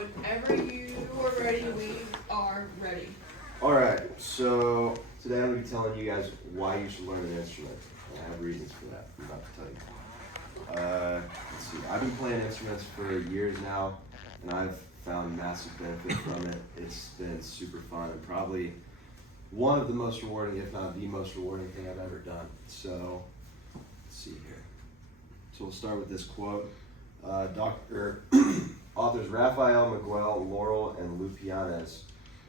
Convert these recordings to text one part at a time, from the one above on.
Whenever you are ready, we are ready. Alright, so today I'm going to be telling you guys why you should learn an instrument. And I have reasons for that I'm about to tell you. Let's see, I've been playing instruments for years now, and I've found massive benefit from it. It's been super fun and probably one of the most rewarding, if not the most rewarding thing I've ever done. So, let's see here. So we'll start with this quote. Authors Raphael Miguel, Laurel, and Lupianes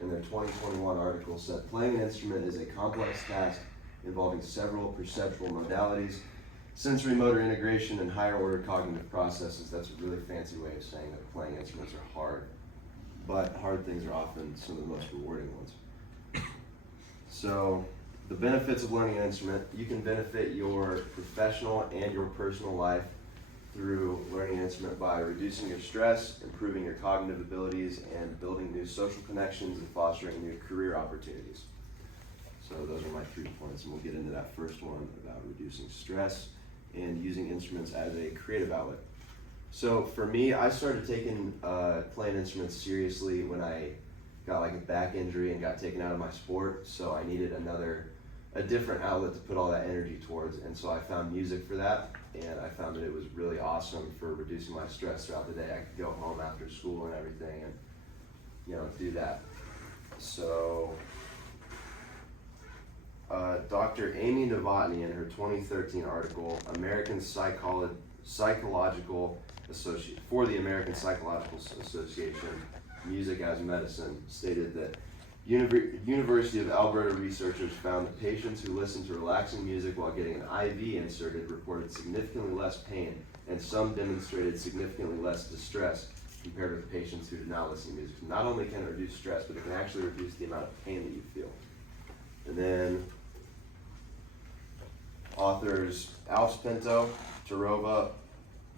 in their 2021 article said playing an instrument is a complex task involving several perceptual modalities, sensory motor integration, and higher order cognitive processes. That's a really fancy way of saying that playing instruments are hard, but hard things are often some of the most rewarding ones. So the benefits of learning an instrument: you can benefit your professional and your personal life through learning an instrument by reducing your stress, improving your cognitive abilities, and building new social connections and fostering new career opportunities. So those are my 3 points, and we'll get into that first one about reducing stress and using instruments as a creative outlet. So for me, I started taking playing instruments seriously when I got like a back injury and got taken out of my sport, so I needed a different outlet to put all that energy towards, and so I found music for that, and I found that it was really awesome for reducing my stress throughout the day. I could go home after school and everything and, do that. So Dr. Amy Novotny, in her 2013 article, Psychological Association for the American Psychological Association, Music as Medicine, stated that University of Alberta researchers found that patients who listened to relaxing music while getting an IV inserted reported significantly less pain, and some demonstrated significantly less distress compared with patients who did not listen to music. So not only can it reduce stress, but it can actually reduce the amount of pain that you feel. And then authors Alf Pinto, Tarova,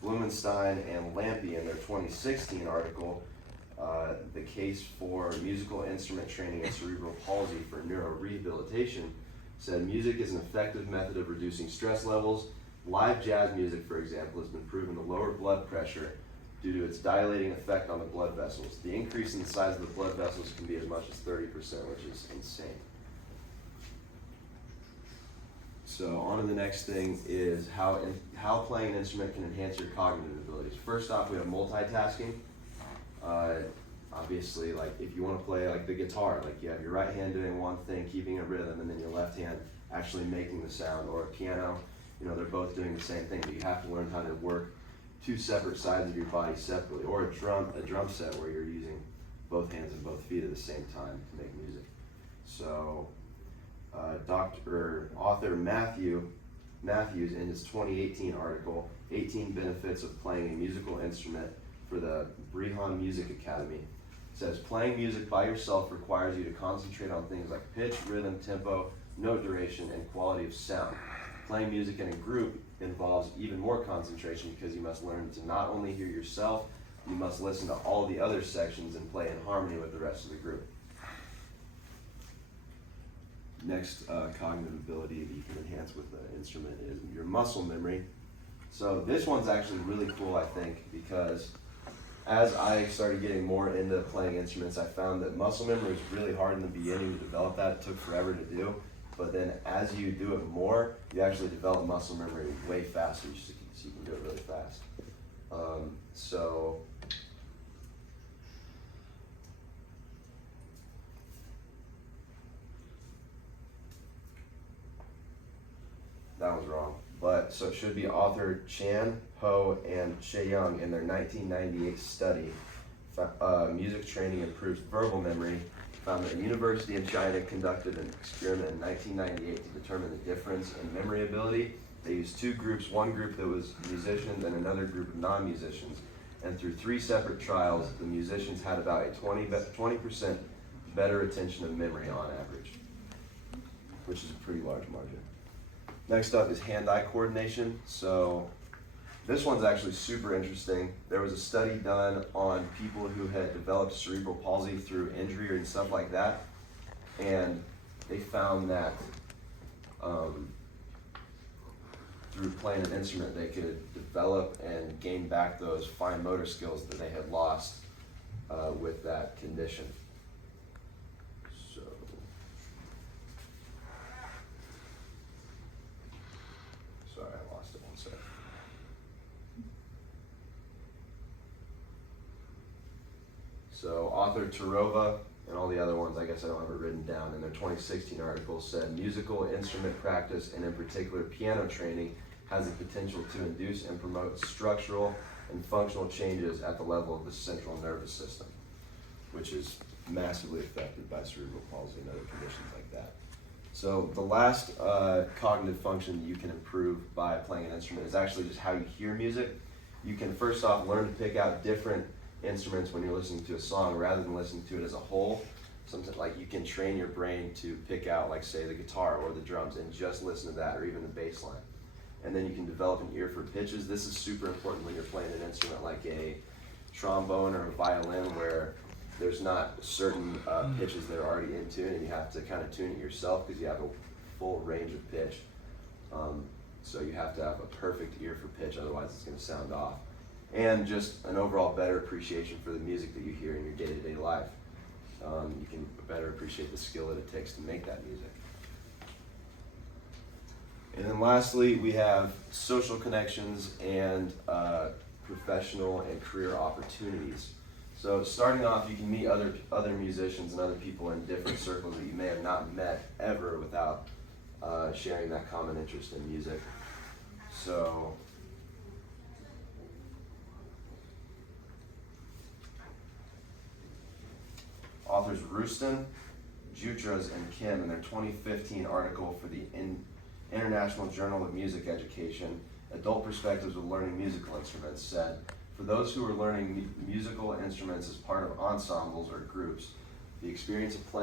Blumenstein, and Lampe in their 2016 article, The Case for Musical Instrument Training and Cerebral Palsy for Neurorehabilitation, said music is an effective method of reducing stress levels. Live jazz music, for example, has been proven to lower blood pressure due to its dilating effect on the blood vessels. The increase in the size of the blood vessels can be as much as 30%, which is insane. So on to the next thing is how playing an instrument can enhance your cognitive abilities. First off, we have multitasking. Obviously, like if you want to play like the guitar, like you have your right hand doing one thing, keeping a rhythm, and then your left hand actually making the sound, or a piano, they're both doing the same thing, but you have to learn how to work 2 separate sides of your body separately, or a drum set where you're using both hands and both feet at the same time to make music. So author Matthew Matthews, in his 2018 article, 18 Benefits of Playing a Musical Instrument for the Brehon Music Academy, says playing music by yourself requires you to concentrate on things like pitch, rhythm, tempo, note duration, and quality of sound. Playing music in a group involves even more concentration because you must learn to not only hear yourself, you must listen to all the other sections and play in harmony with the rest of the group. Next cognitive ability that you can enhance with the instrument is your muscle memory. So this one's actually really cool, I think, because as I started getting more into playing instruments, I found that muscle memory was really hard in the beginning to develop that. It took forever to do. But then as you do it more, you actually develop muscle memory way faster, so you can do it really fast. So that was wrong. But so it should be author Chan, Ho, and Shea Young in their 1998 study, Music Training Improves Verbal Memory, found that a university in China conducted an experiment in 1998 to determine the difference in memory ability. They used 2 groups, one group that was musicians and another group of non-musicians. And through 3 separate trials, the musicians had about a 20% better retention of memory on average, which is a pretty large margin. Next up is hand-eye coordination. So this one's actually super interesting. There was a study done on people who had developed cerebral palsy through injury and stuff like that, and they found that through playing an instrument, they could develop and gain back those fine motor skills that they had lost condition. So, sorry, I lost it 1 second. So author Tarova and all the other ones, I guess I don't have it written down, in their 2016 article said musical instrument practice, and in particular piano training, has the potential to induce and promote structural and functional changes at the level of the central nervous system, which is massively affected by cerebral palsy and other conditions like that. So the last cognitive function you can improve by playing an instrument is actually just how you hear music. You can first off learn to pick out different instruments when you're listening to a song rather than listening to it as a whole. Something like you can train your brain to pick out, like say, the guitar or the drums and just listen to that, or even the bass line. And then you can develop an ear for pitches. This is super important when you're playing an instrument like a trombone or a violin, where there's not certain pitches that are already in tune, and you have to kind of tune it yourself because you have a full range of pitch. So you have to have a perfect ear for pitch, otherwise it's going to sound off. And just an overall better appreciation for the music that you hear in your day-to-day life. You can better appreciate the skill that it takes to make that music. And then lastly, we have social connections and professional and career opportunities. So starting off, you can meet other musicians and other people in different circles that you may have not met ever without sharing that common interest in music. So authors Rustin, Jutras, and Kim, in their 2015 article for the International Journal of Music Education, Adult Perspectives of Learning Musical Instruments, said, for those who are learning musical instruments as part of ensembles or groups, the experience of playing